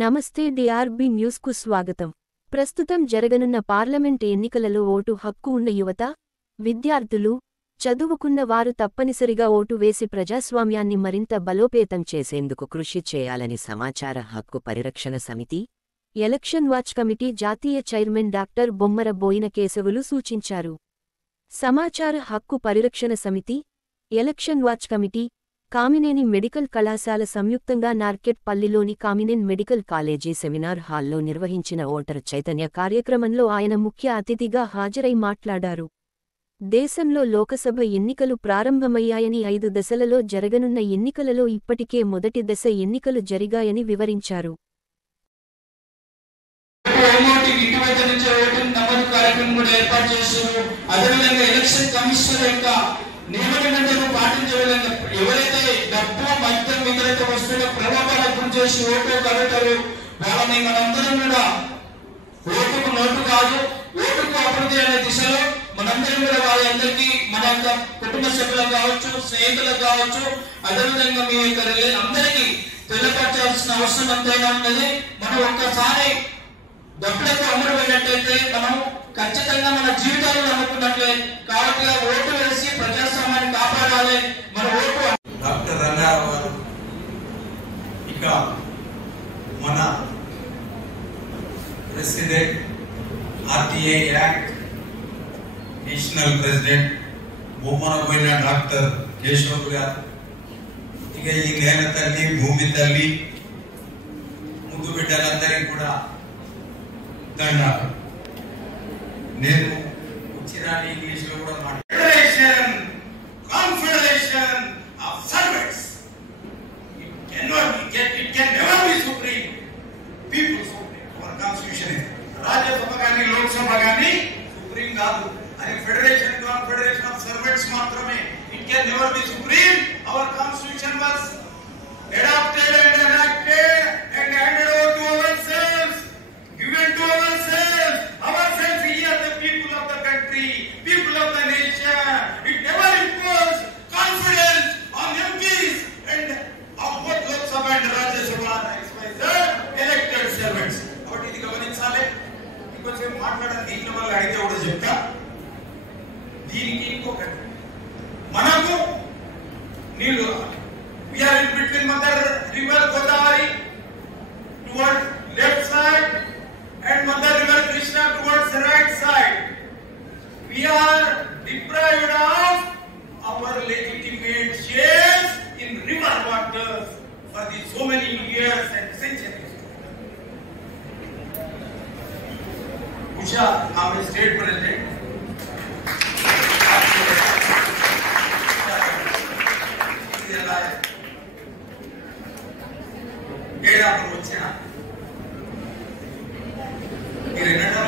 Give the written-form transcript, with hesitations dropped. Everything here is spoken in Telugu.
నమస్తే డిఆర్బి న్యూస్కు స్వాగతం. ప్రస్తుతం జరగనున్న పార్లమెంట్ ఎన్నికలలో ఓటు హక్కు ఉన్న యువత, విద్యార్థులు, చదువుకున్న వారు తప్పనిసరిగా ఓటు వేసి ప్రజాస్వామ్యాన్ని మరింత బలోపేతం చేసేందుకు కృషి చేయాలని సమాచార హక్కు పరిరక్షణ సమితి, ఎలక్షన్ వాచ్ కమిటీ జాతీయ చైర్మన్ డాక్టర్ బొమ్మర బోయిన కేశవులు సూచించారు. సమాచార హక్కు పరిరక్షణ సమితి, election watch committee, Kamineni medical కళాశాల సంయుక్తంగా నార్కెట్పల్లిలోని కామినేన్ మెడికల్ కాలేజీ సెమినార్ హాల్లో నిర్వహించిన ఓటరు చైతన్య కార్యక్రమంలో ఆయన ముఖ్య అతిథిగా హాజరై మాట్లాడారు. దేశంలో లోకసభ ఎన్నికలు ప్రారంభమయ్యాయని 5 దశలలో జరగనున్న ఎన్నికలలో ఇప్పటికే మొదటి దశ ఎన్నికలు జరిగాయని వివరించారు. నియమనిబంధనలు పాటించలేని ఎవరైతే డబ్బు మద్యం ఇతర వస్తువుల ప్రభావాలకు గురి చేసి ఓటు కడతారు వాళ్ళని మనందరం కూడా ఓటుకు నోటు కాదు, ఓటుకు అభివృద్ధి అనే దిశలో మనందరం కూడా వాళ్ళందరికీ మన యొక్క కుటుంబ సభ్యులకు కావచ్చు, స్నేహితులకు కావచ్చు, అదేవిధంగా మీ యొక్క అందరికీ తెలియపరచాల్సిన అవసరం ఎంతైనా ఉన్నది. మనం ఒక్కసారి డబ్బులకు అమ్ముడుపోయినట్టయితే మనం ఖచ్చితంగా మన జీవితాలను నమ్ముకున్నట్లే. కాబట్టి ఓటు వేసి ప్రజాస్వామ్యాన్ని కాపాడాలి. మన ఓటు డాక్టర్ రంగారావు గారు, ఇక మన president, RTI act national president Bommana పోయిన డాక్టర్ కేశవ్ గారు, ఇక ఈ నేల తల్లి, భూమి తల్లి, ముద్దు బిడ్డలందరికీ కూడా దండాలు. నేను వచ్చిన ఇంగ్లీష్ లో కూడా federation, confederation of servants, it can never be supreme, people supreme. Our constitution is Rajya Sabha కానీ లోక్సభ కానీ సుప్రీం కాదు. అది ఫెడరేషన్, కాన్ఫెడరేషన్ ఆఫ్ సర్వెంట్స్ మాత్రమే. It can never be supreme. Our constitution was adopted and enacted and handed over to ourselves, given to ourselves. Ourselves, we are the people of the country, people of the nation. It never imposed confidence on MPs and of both Lok Sabha and Rajya Sabha elected servants. What is the గమనించాలి? ఇంకొంచెం మాట్లాడాలి. దీని వల్ల అడిగితే కూడా చెప్తా. దీనికి ఇంకొకటి మనకు నీళ్ళు, we are in between Mother River Godavari toward left side and Mother River Krishna towards the right side. We are deprived of our legitimate shares in river waters for so many years and centuries. Usha, our state president, ఏడాపురం వచ్చిన మీరు ఎన్నడూ